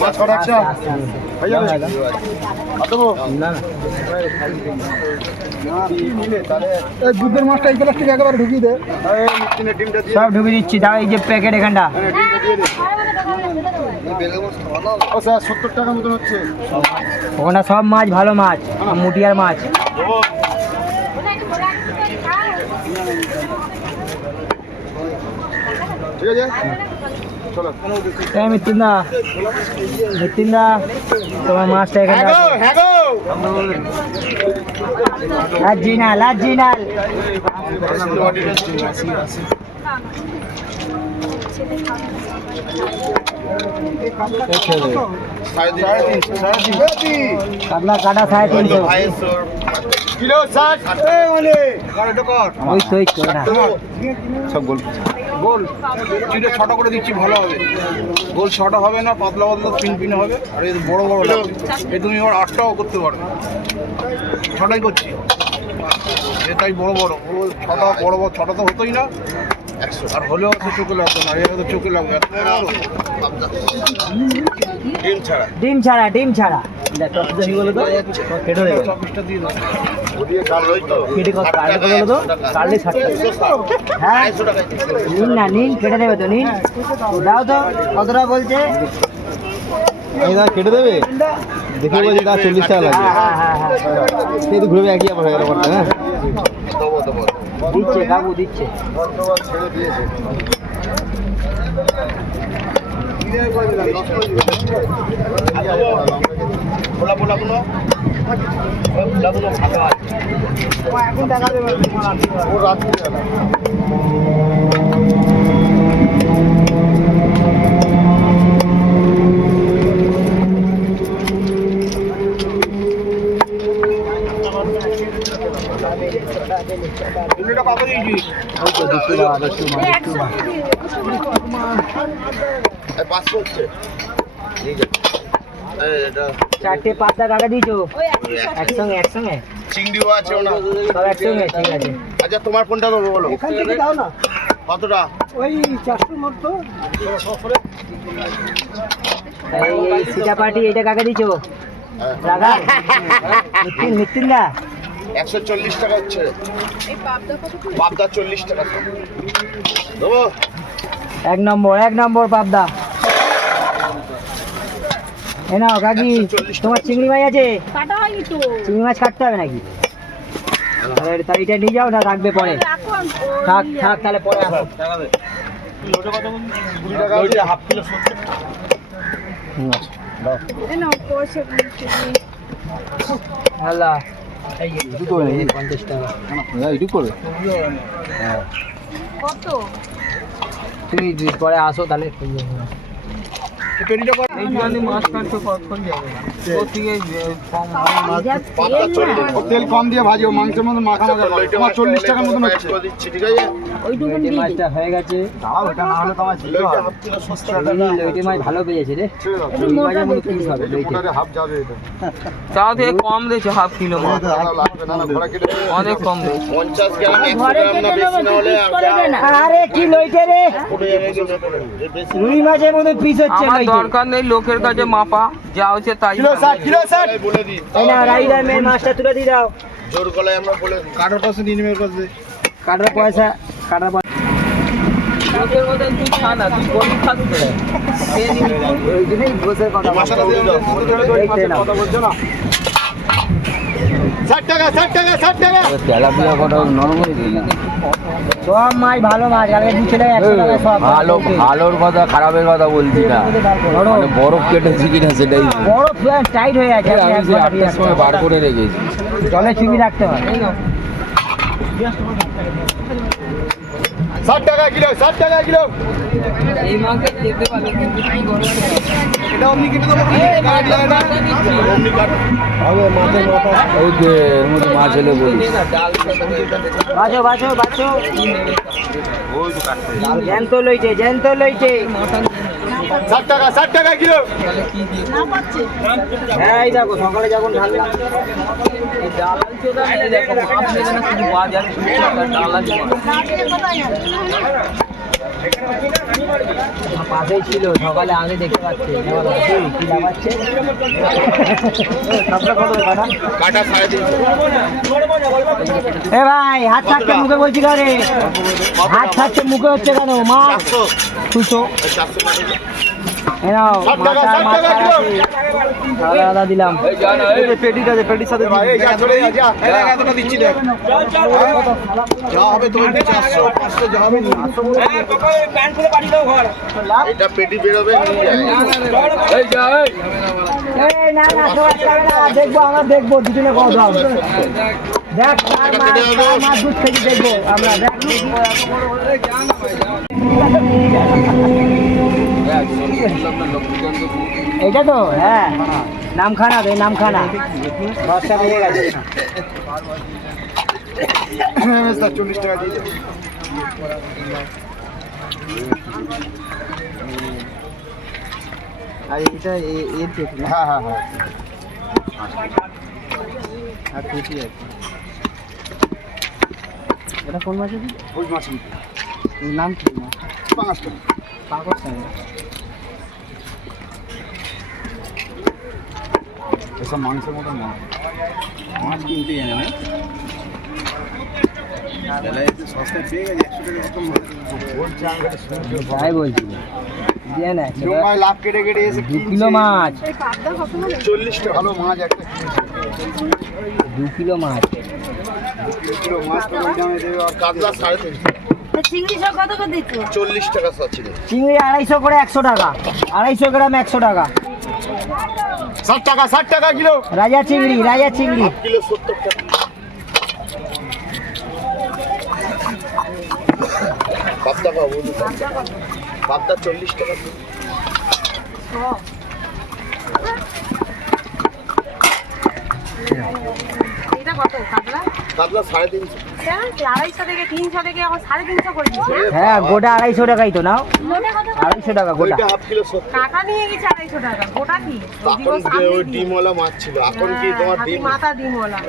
মাছ কটা একটা হয়ে যাবে? এই দুধের মাছটা এই প্লাস্টিক একেবারে ঢুকিয়ে দে। সব ঢুকে দিচ্ছি দাও এই যে প্যাকেট এখানটা। ও স্যার সত্তর টাকা মতন হচ্ছে। ওখানে সব মাছ ভালো মাছ মুটিয়ার মাছ। ঠিক আছে? এই মৃত্যুন্দা মৃত্যুন্দা তোমার মাছটা লাজিনাল সাড়ে তিনশো সাড়ে তিনশো কাতলা কাটা সাড়ে তিনশো। কিলো ষাট। এই কারেন্ট কর ওই তো ওই তো না। সব গোল গোল। চিড়ে ছটা করে দিচ্ছি ভালো হবে। গোল ছটা হবে না পাতলা পাতলা পিন পিন হবে। আর এই বড় বড় লাগবে। এ তুমি এবার আটটাও করতে পারবে ছটাই করছি। এটাই বড় বড়। ছটা বড় বড় ছটা তো হতোই না। আর হলেও তো চোখে লাগতো না এর তো চোখে লাগবে। ডিম ছাড়া। ডিম ছাড়া ডিম ছাড়া। হ্যাঁ নিন না নিন কেটে দেবে তো নিন। দাও তো কতটা বলছে? কেটে দেবে? দেখে বলছি দা চল্লিশ টাকা লাগবে। হ্যাঁ হ্যাঁ হ্যাঁ সেই তো ঘুরবে একই হয়ে গেল হ্যাঁ? দিচ্ছে কাকু দিচ্ছে। গুলো ভালো আছে ও রাত্রি দুটোটা দিয়েছি ওই তো দুশো টাকা দুশো মা দুশো মা পাঁচশো হচ্ছে এটা চারটে পাতা কাটা দিয়েছ। একসঙ্গে একসঙ্গে? চিংড়িও আছে ওনা সব একসঙ্গে ঠিক আছে। আচ্ছা তোমার কোনটা দেবো বলো। এখান থেকে দাও না। কতটা? ওই চারশোর মতো। এই সিটা পার্টি এটা কাকে দিছো রাগা মিথিন মিথিন দা? একশো চল্লিশ টাকা হচ্ছে। পাবদা চল্লিশ টাকা। দেবো? এক নম্বর এক নম্বর পাবদা। এ নাও কাকি তোমার চিংড়ি মাছ আছে? কাটা হয়নি তো। চিংড়ি মাছ কাটতে হবে নাকি? এটা নিয়ে যাও না রাখবে পরে। থাক থাক তাহলে পরে আসো। পঞ্চাশ টাকা। ইউটিউব করবে কত? তুমি পরে আসো তাহলে পেটিটা কর। মাছ কাটতে কতক্ষণ যাবে? তেল কম দিয়ে ভাজি মাংসের তোমার চল্লিশ টাকার মতন হচ্ছে। দিচ্ছি ঠিক আছে লইটে মাছটা হয়ে গেছে। দাঁড়াও এটা না হলে তোমার ছিল হাফ কিলো লইটে মাছ ভালো পেয়েছে রে। চিংড়ি মাছের মতো পিস হবে লইটে হাফ যাবে এটা। তাও থেকে কম দিয়েছে হাফ কিলো মাছ। অনেক কম দিয়েছে। পঞ্চাশ গ্রাম একশো ঘরে গ্রাম না বেশি না হলে পিস করে দে না। আরে কি লইটে রে? পড়ে যাবে এগুলো পড়ে। বেশি রুই মাছের মতো পিস হচ্ছে আমার লইটে দরকার নেই লোকের কাছে মাপা যা হচ্ছে তাই বলে দিই রাইডার মেয়ে মাছটা তুলে দিয়ে দাও জোর গলায় আমরা বলে দিই কাঠোটা পয়সা নিয়ে নেবে কাছে কাটার পয়সা কাটার পয়সা লোকের মধ্যে তুই তুই গরিব বসে। কথা বলছো না ষাট টাকা ষাট টাকা ষাট টাকা। তেলাপিয়া কটা নরম করে দিই সব মাছ ভালো মাছ কালকে দু ছেলে ভালো ভালোর কথা খারাপের কথা বলছি না। মানে বরফ কেটেছি কিনা সেটাই বড় টাইট হয়ে আছে আমি সেই আটটার সময় বার করে রেখেছি। জলে চুবি রাখতে হয়। ষাট টাকা কিলো ষাট টাকা কিলো। এই মাকে যেতে পারে? এটা অমনি কেটে দেবো। কাট লাগে না অমনি কাট। হবে মাছের মাথা ওই যে মধ্যে মাছ এলে বলিস বাঁচো বাঁচো বাঁচো। জ্যান্ত লইটে ষাট টাকা ষাট টাকা কিলো। হ্যাঁ এই দেখো সকালে যখন ঢাললাম এই দালাল পাশেই ছিল সকালে আমি দেখতে পাচ্ছি। কি লাগাচ্ছে এ ভাই হাত থাকছে মুখে বলছি কারে হাত থাকছে মুখে হচ্ছে কেন? মা তুলছো এ আলাদা দিলাম। দিচ্ছি দেখ। যা হবে তোমার চারশো পাঁচশো যা হবে। এটা পেটি বেরোবে নিয়ে যায় এই যা এই। এই না না সবাই যাবে না, দেখব আমরা দেখব দুজনে কত দেখ দুধ থেকে দেখব আমরা দেখ। এইটা তো? হ্যাঁ। নামখানা এই নামখানা। দশটা বেজে গেছে। চল্লিশ টাকা দিয়ে আর এটা এর পেটি হ্যাঁ হ্যাঁ হ্যাঁ। আর পেটি আছে। এটা কোন মাছ আছে ওই মাছ। নাম কি? মাছ পাঁচ টাকা পাকড় সাইজ এসব মাংসের মতো মাছ মাছ কিনতে জানে না বেলায় একটু সস্তায় পেয়ে গেছে একশো টাকা কত যাই বলছি দিয়ে না জমায় লাভ কেটে কেটে এসে দু কিলো মাছ এই পাবদা কত হলো চল্লিশ টাকা ভালো মাছ একটা দু কিলো মাছ কিলো মাছ তো ওই দামে দেবে আর কাতলা সাড়ে তিনশো চিংড়ি সব কত করে দিচ্ছ? চল্লিশ টাকা সচিন চিংড়ি আড়াইশো করে একশো টাকা। আড়াইশো গ্রাম একশো টাকা। ষাট টাকা ষাট টাকা কিলো। রাজা চিংড়ি রাজা চিংড়ি। কিলো সত্তর টাকা। পাবদা পাবো পাবদা চল্লিশ টাকা। কাতলা সাড়ে তিনশো। হ্যাঁ গোটা আড়াইশো টাকাই তো নাও। আড়াইশো টাকা গোটা। ওইটা হাফ কিলো সত্তর। কাকা নিয়ে গেছে আড়াইশো টাকা গোটা কি? তখন যে ডিমওয়ালা মাছ ছিল এখন কি তোমার ডিম? মাথা ডিমওয়ালা।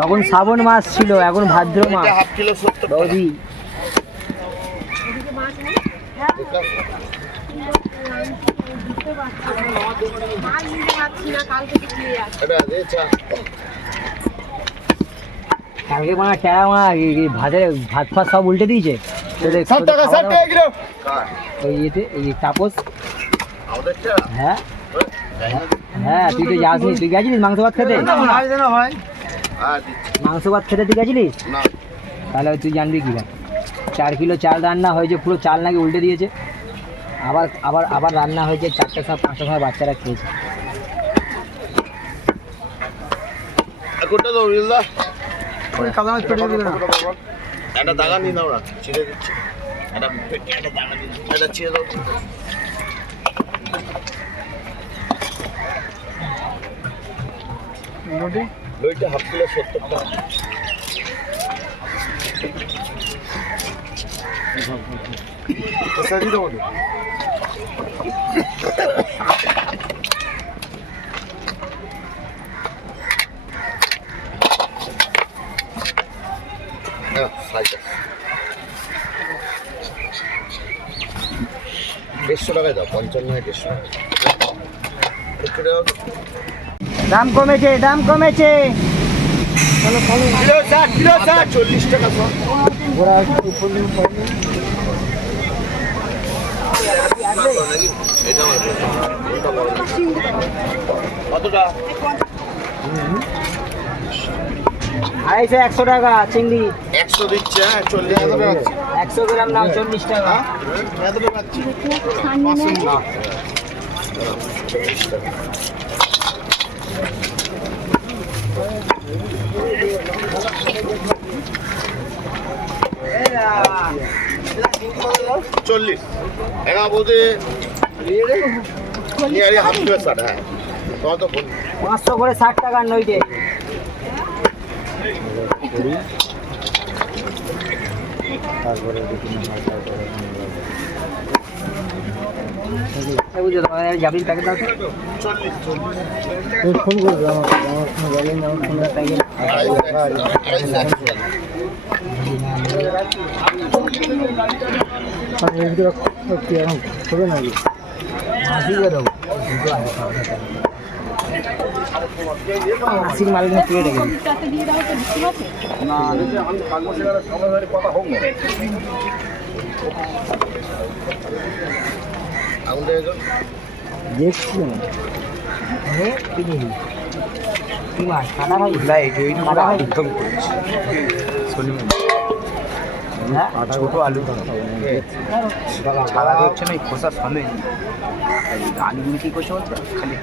তখন শ্রাবণ মাস ছিল এখন ভাদ্র মাস। এটা হাফ কিলো সত্তর বৌদি মাছ হ্যাঁ। না। নিতে পারছি না কাল থেকে আসছি চা। কালকে মানে টেরা মা ভাতের ভাত ফাত সব উল্টে দিয়েছে। ষাট টাকা ষাট টাকা কিলো ওই ইয়েতে এই তাপস। হ্যাঁ। হ্যাঁ তুই তো যাসনি তুই গেছিলিস মাংস ভাত খেতে? মাংস ভাত খেতে তুই গেছিলিস? না। তাহলে তুই জানবি কি না চার কিলো চাল রান্না হয়েছে পুরো চাল নাকি উল্টে দিয়েছে। আবার আবার আবার রান্না হয়েছে চারটে সময় পাঁচটা সময় বাচ্চারা খেয়েছে। কোনটা দাও বিলদা কাদা মাছ পেটে দিলে না একটা দাগা নিয়ে নাও না ছিঁড়ে দিচ্ছি। একটা একটা দাগা নিয়ে ছিঁড়ে দাও। লইটা হাফ কিলো সত্তর টাকা সাজি দেবো দেড়শো টাকায় দাও পঞ্চান্ন দেড়শো টাকা। দাম কমেছে দাম কমেছে। চল্লিশ টাকা কতটা? আড়াইশো একশো টাকা চিংড়ি। একশো দিচ্ছে হ্যাঁ চল্লিশ টাকা। একশো গ্রাম নাও চল্লিশ টাকা। পাচ্ছি। চল্লিশ টাকা চল্লিশ। একা বলতে নিয়ে হাফ ষাট। হ্যাঁ। পাঁচশো করে ষাট টাকা নইটে। বুঝলো তোমার জাবির প্যাকেট দাও তো চল্লিশ চল্লিশ ফোন করবে আমার আমার ফোনটা একশো আড়াইশো একশো আশির মাল নিয়ে তুলে রেখে না কাটা ভাই হ্যাঁ? ছোট আলু। ছাড়া হচ্ছে না খোসা সমেত আলুগুলো কি করছে বলছে খালি